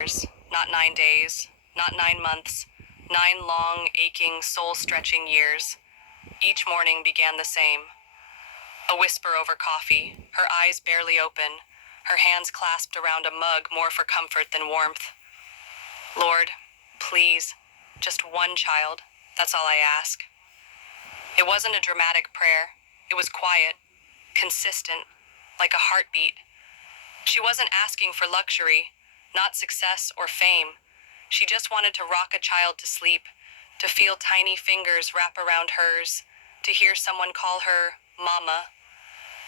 Not 9 days, not 9 months, 9 long, aching, soul-stretching years. Each morning began the same. A whisper over coffee, her eyes barely open, her hands clasped around a mug more for comfort than warmth. Lord, please, just one child, that's all I ask. It wasn't a dramatic prayer. It was quiet, consistent, like a heartbeat. She wasn't asking for luxury, not success or fame. She just wanted to rock a child to sleep, to feel tiny fingers wrap around hers, to hear someone call her Mama.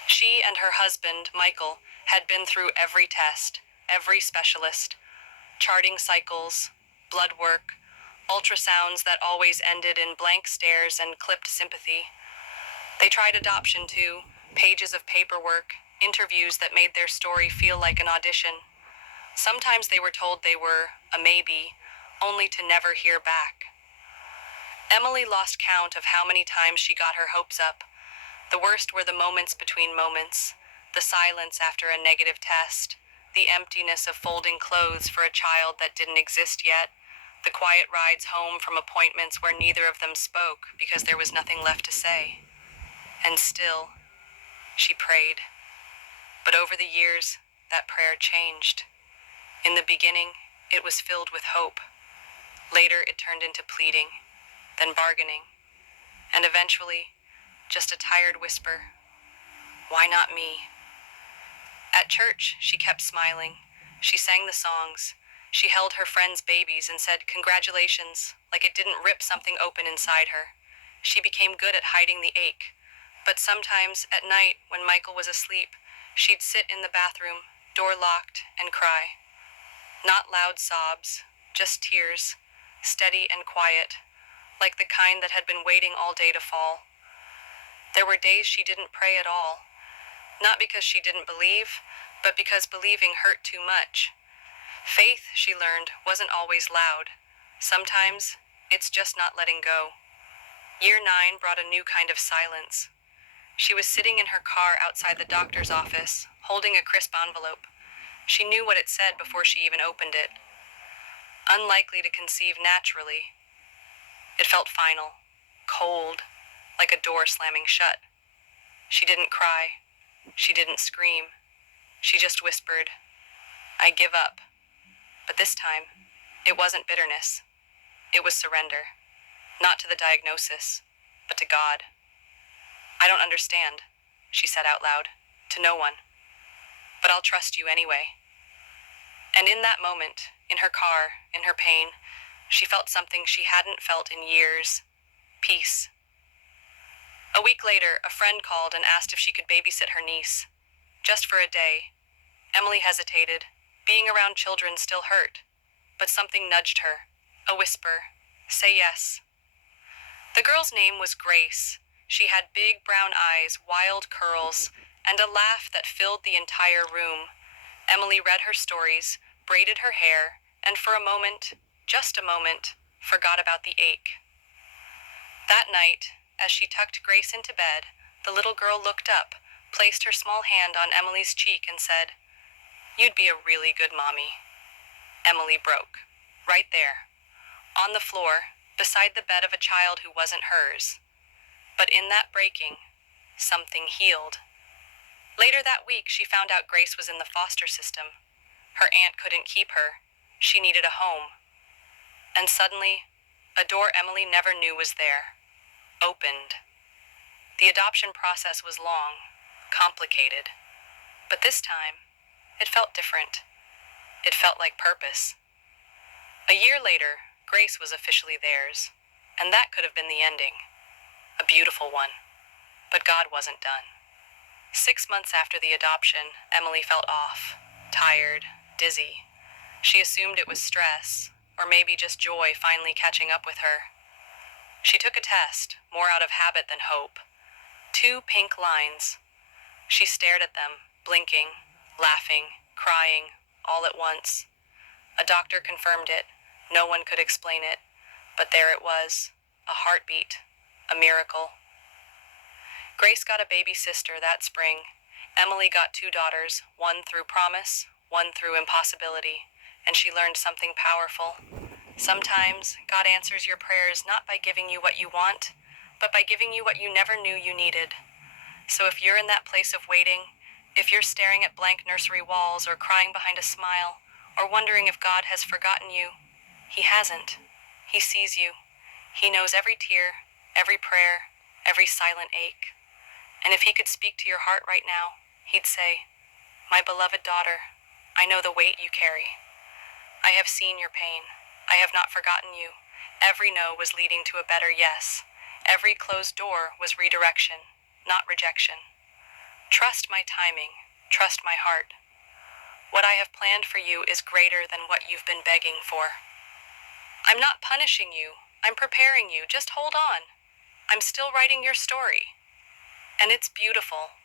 She and her husband, Michael, had been through every test, every specialist, charting cycles, blood work, ultrasounds that always ended in blank stares and clipped sympathy. They tried adoption too, pages of paperwork, interviews that made their story feel like an audition. Sometimes they were told they were a maybe, only to never hear back. Emily lost count of how many times she got her hopes up. The worst were the moments between moments, the silence after a negative test, the emptiness of folding clothes for a child that didn't exist yet, the quiet rides home from appointments where neither of them spoke because there was nothing left to say. And still, she prayed. But over the years, that prayer changed. In the beginning, it was filled with hope. Later, it turned into pleading, then bargaining, and eventually, just a tired whisper, "Why not me?" At church, she kept smiling. She sang the songs. She held her friends' babies and said congratulations, like it didn't rip something open inside her. She became good at hiding the ache. But sometimes, at night, when Michael was asleep, she'd sit in the bathroom, door locked, and cry. Not loud sobs, just tears, steady and quiet, like the kind that had been waiting all day to fall. There were days she didn't pray at all, not because she didn't believe, but because believing hurt too much. Faith, she learned, wasn't always loud. Sometimes, it's just not letting go. Year 9 brought a new kind of silence. She was sitting in her car outside the doctor's office, holding a crisp envelope. She knew what it said before she even opened it. Unlikely to conceive naturally. It felt final, cold, like a door slamming shut. She didn't cry. She didn't scream. She just whispered, "I give up." But this time, it wasn't bitterness. It was surrender. Not to the diagnosis, but to God. "I don't understand," she said out loud, to no one. "But I'll trust you anyway." And in that moment, in her car, in her pain, she felt something she hadn't felt in years. Peace. A week later, a friend called and asked if she could babysit her niece. Just for a day. Emily hesitated. Being around children still hurt. But something nudged her. A whisper. Say yes. The girl's name was Grace. She had big brown eyes, wild curls, and a laugh that filled the entire room. Emily read her stories, braided her hair, and for a moment, just a moment, forgot about the ache. That night, as she tucked Grace into bed, the little girl looked up, placed her small hand on Emily's cheek, and said, "You'd be a really good mommy." Emily broke. Right there. On the floor, beside the bed of a child who wasn't hers. But in that breaking, something healed. Later that week, she found out Grace was in the foster system. Her aunt couldn't keep her. She needed a home. And suddenly, a door Emily never knew was there, opened. The adoption process was long, complicated. But this time, it felt different. It felt like purpose. A year later, Grace was officially theirs. And that could have been the ending. A beautiful one. But God wasn't done. 6 months after the adoption, Emily felt off, tired, dizzy. She assumed it was stress, or maybe just joy finally catching up with her. She took a test, more out of habit than hope. 2 pink lines. She stared at them, blinking, laughing, crying, all at once. A doctor confirmed it. No one could explain it. But there it was, a heartbeat, a miracle. Grace got a baby sister that spring. Emily got 2 daughters, one through promise, one through impossibility. and she learned something powerful. Sometimes God answers your prayers not by giving you what you want, but by giving you what you never knew you needed. So if you're in that place of waiting, if you're staring at blank nursery walls or crying behind a smile, or wondering if God has forgotten you, He hasn't. He sees you. He knows every tear, every prayer, every silent ache. And if He could speak to your heart right now, He'd say, "My beloved daughter, I know the weight you carry. I have seen your pain. I have not forgotten you. Every no was leading to a better yes. Every closed door was redirection, not rejection. Trust my timing. Trust my heart. What I have planned for you is greater than what you've been begging for. I'm not punishing you. I'm preparing you. Just hold on. I'm still writing your story. And it's beautiful.